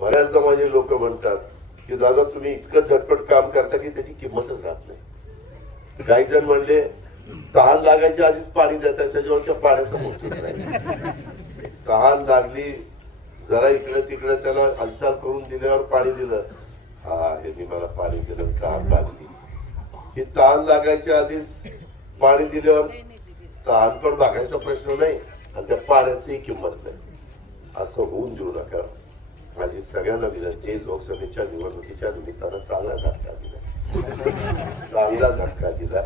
बऱ्याचदा माझे लोक म्हणतात की दादा तुम्ही इतकं झटपट काम करता की त्याची किंमतच राहत नाही. काही जण म्हणले तहान लागायच्या आधीच पाणी देतात त्याच्यावर त्या पाण्याचं मोठं नाही. तहान लागली जरा इकडे तिकडे त्याला हालचाल करून दिल्यावर पाणी दिलं. हा यांनी मला पाणी दिलं तहान लागली. ही तहान लागायच्या आधीच पाणी दिल्यावर तहान पण भागायचा प्रश्न नाही आणि त्या पाण्याचीही किंमत नाही. असं होऊन देऊ नका माझी सगळ्यांना विनंती आहे, लोकसभेच्या निवडणुकीच्या निमित्तानं चांगला झटका दिला चांगला झटका दिला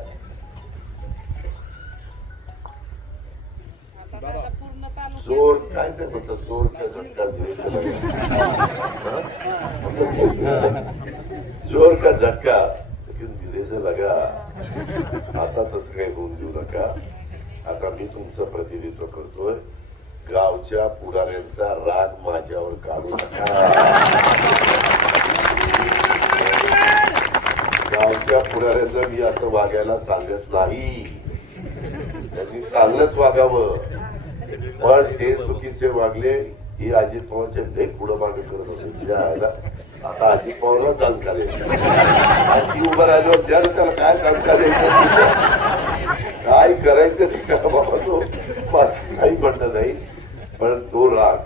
जोर काय ते म्हणतात जोर काय झटका दिला जोर का झटका लेकिन लगा आता तसं काही होऊन देऊ नका आता मी तुमचं प्रतिनिधित्व करतोय गावच्या पुढाऱ्यांचा राग माझ्यावर काढू नका. गावच्या पुढाऱ्यांना मी असं वागायला सांगत नाही. त्यांनी चांगलंच वागावं. पण ते चुकीचे वागले ही अजित पवारचे लेख पुढं मागे करत होते. म्हणजे तिच्या आईला आता अजित पवारला जाणकार आजी उभं राहिलो त्या त्याला काय जाणकार काय करायचं ते? बाबा तो? माझं काही म्हणणं नाही. पण तो राग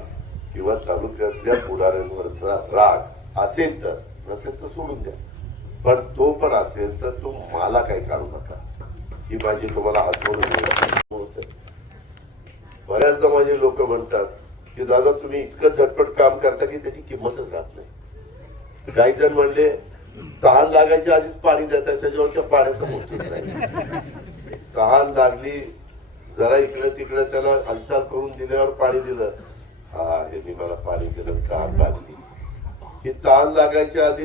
किंवा तालुक्यातल्या पुढाऱ्यांवरचा राग असेल तर नसेल तर सोडून द्या. पण तो पण असेल तर तो मला काही काढू नका. ही माझी तुम्हाला हसवून बऱ्याचदा माझे लोक म्हणतात की दादा तुम्ही इतकं झटपट काम करता की त्याची किंमतच राहत नाही. काही जण म्हणले तहान लागायच्या आधीच पाणी देतात त्याच्यावर त्या पाण्याचं मोठं नाही. तहान लागली जरा इकडं तिकडं त्याला हालचाल करून दिल्यावर पाणी दिलं. हा हे मला पाणी दिलं तहान लागली ही तहान लागायच्या आधी